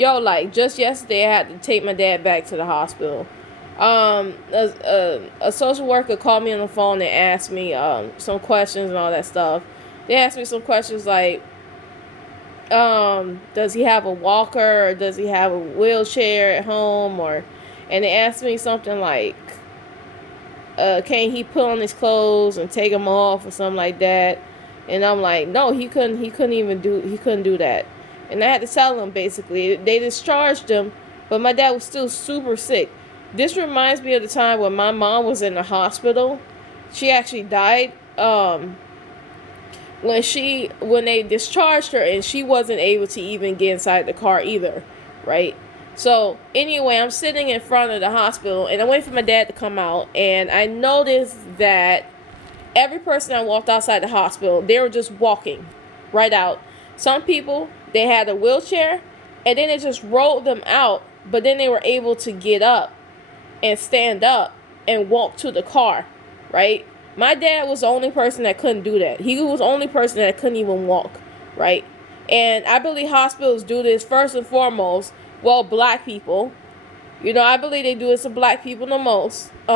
Yo, like, just yesterday I had to take my dad back to the hospital. A social worker called me on the phone and asked me some questions and all that stuff. They asked me some questions like, does he have a walker, or does he have a wheelchair at home, or, and they asked me something like, can he put on his clothes and take them off or something like that? And I'm like, no, he couldn't do that. And I had to tell him, basically, they discharged him, but my dad was still super sick. This reminds me of the time when my mom was in the hospital. She actually died when they discharged her, and she wasn't able to even get inside the car either, right? So anyway, I'm sitting in front of the hospital, and I wait for my dad to come out, and I noticed that every person that walked outside the hospital, they were just walking right out. Some people, they had a wheelchair, and then it just rolled them out, but then they were able to get up and stand up and walk to the car, right? My dad was the only person that couldn't do that. He was the only person that couldn't even walk, right? And I believe hospitals do this first and foremost. Well, black people, I believe they do this to black people the most. They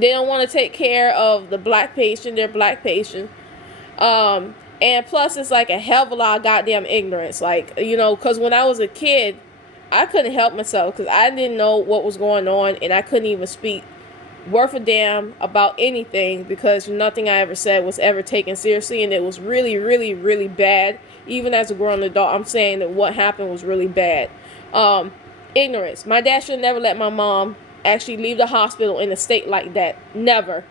don't want to take care of the black patient, their black patient. And plus, it's like a hell of a lot of goddamn ignorance. Like, because when I was a kid, I couldn't help myself because I didn't know what was going on, and I couldn't even speak worth a damn about anything because nothing I ever said was ever taken seriously, and it was really, really, really bad. Even as a grown adult, I'm saying that what happened was really bad. Ignorance. My dad should never let my mom actually leave the hospital in a state like that. Never.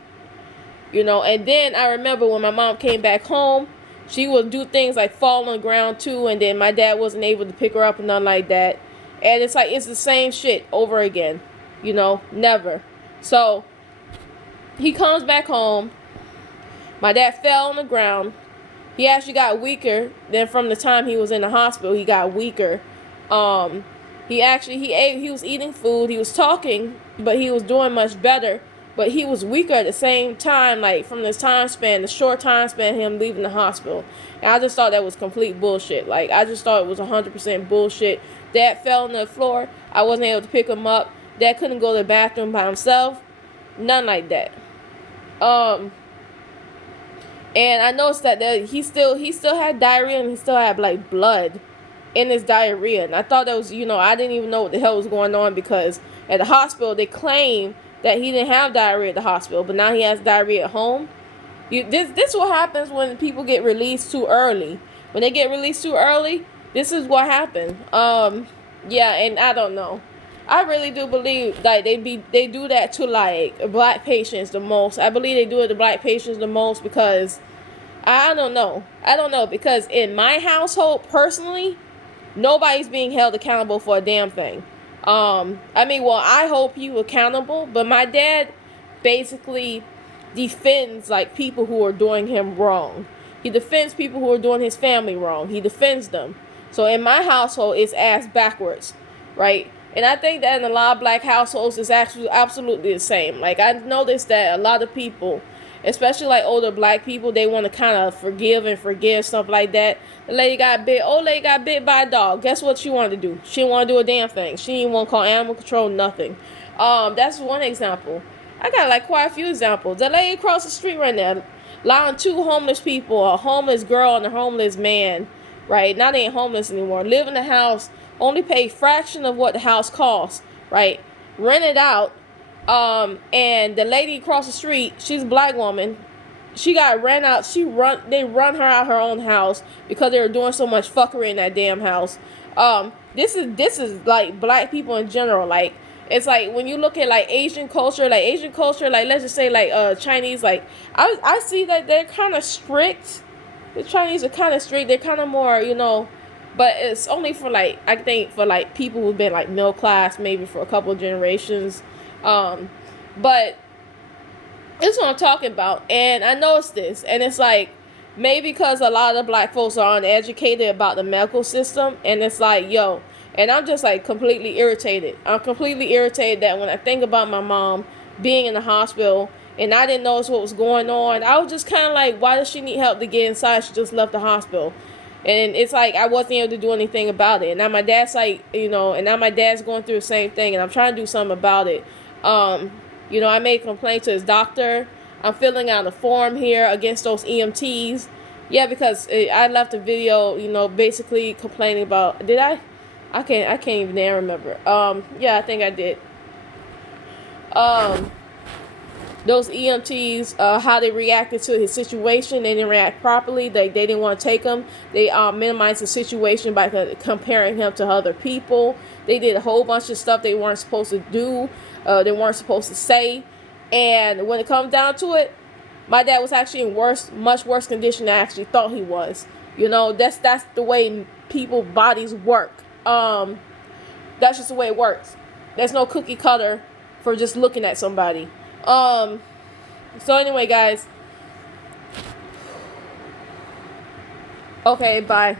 And then I remember when my mom came back home, she would do things like fall on the ground too, and then my dad wasn't able to pick her up and nothing like that. And it's like, it's the same shit over again. Never. So, he comes back home. My dad fell on the ground. He actually got weaker than from the time he was in the hospital. He got weaker. He was eating food. He was talking, but he was doing much better. But he was weaker at the same time, like from this time span, the short time span of him leaving the hospital. And I just thought that was complete bullshit. Like, I just thought it was 100% bullshit. Dad fell on the floor. I wasn't able to pick him up. Dad couldn't go to the bathroom by himself. None like that. And I noticed that he still had diarrhea, and he still had like blood in his diarrhea. And I thought that was, I didn't even know what the hell was going on, because at the hospital they claim that he didn't have diarrhea at the hospital, but now he has diarrhea at home. This is what happens when people get released too early. When they get released too early, this is what happened. Yeah, and I don't know. I really do believe that they do that to like black patients the most. I believe they do it to black patients the most because I don't know. Because in my household personally, nobody's being held accountable for a damn thing. I hope you accountable, but my dad basically defends like people who are doing him wrong. He defends people who are doing his family wrong. He defends them. So in my household, it's ass backwards, right? And I think that in a lot of black households, it's actually absolutely the same. Like, I noticed that a lot of people, especially like older black people, they want to kind of forgive, stuff like that. Old lady got bit by a dog. Guess what she wanted to do? She didn't want to do a damn thing. She didn't want to call animal control, nothing. That's one example. I got like quite a few examples. The lady across the street right now, allowing two homeless people, a homeless girl and a homeless man, right? Now they ain't homeless anymore. Live in the house, only pay fraction of what the house costs, right? Rent it out. And the lady across the street, she's a black woman. She got ran out. They run her out her own house because they were doing so much fuckery in that damn house. This is like black people in general. Like, it's like when you look at like Asian culture, like let's just say like Chinese, like I see that they're kind of strict. The Chinese are kind of strict. They're kind of more, but it's only for like, I think for like people who've been like middle class maybe for a couple of generations. But this is what I'm talking about. And I noticed this, and it's like, maybe because a lot of black folks are uneducated about the medical system, and it's like, yo, and I'm just like completely irritated. I'm completely irritated that when I think about my mom being in the hospital and I didn't notice what was going on, I was just kind of like, why does she need help to get inside? She just left the hospital. And it's like I wasn't able to do anything about it. And now my dad's like, and now my dad's going through the same thing, and I'm trying to do something about it. I made a complaint to his doctor. I'm filling out a form here against those EMTs. Yeah, because I left a video, basically complaining about. Did I? I can't even remember. Yeah, I think I did. Those EMTs, how they reacted to his situation. They didn't react properly. They didn't want to take him. They minimized the situation by comparing him to other people. They did a whole bunch of stuff they weren't supposed to do. They weren't supposed to say. And when it comes down to it, my dad was actually in much worse condition than I actually thought he was. That's the way people's bodies work. That's just the way it works. There's no cookie cutter for just looking at somebody. So anyway, guys. Okay, bye.